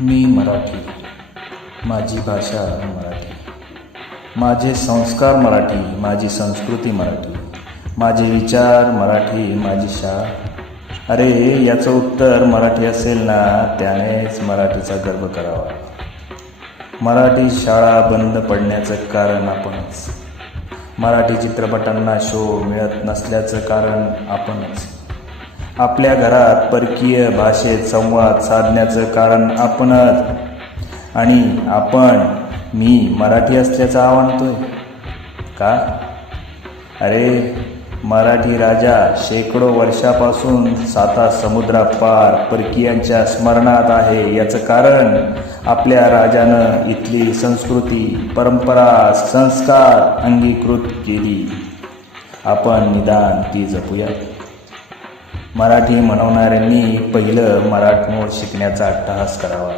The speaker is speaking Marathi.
मी मराठी, माझी भाषा मराठी, माझे संस्कार मराठी, माझी संस्कृती मराठी, माझे विचार मराठी, माझी शाळा. अरे याचं उत्तर मराठी असेल ना, त्यानेच मराठीचा गर्व करावा. मराठी शाळा बंद पडण्याचं कारण आपणच. मराठी चित्रपटांना शो मिळत नसल्याचं कारण आपणच. आपल्या घरात परकीय भाषेत संवाद साधण्याचं कारण आपणच. आणि आपण मी मराठी असल्याचं आणतोय का? अरे मराठी राजा शेकडो वर्षापासून 7 समुद्रापार परकीयांच्या स्मरणात आहे. याचं कारण आपल्या राजानं इथली संस्कृती, परंपरा, संस्कार अंगीकृत केली. आपण निदान ती जपूया. मराठी म्हणवणाऱ्यांनी पहिलं मराठमोळं शिकण्याचा अट्टहास करावा.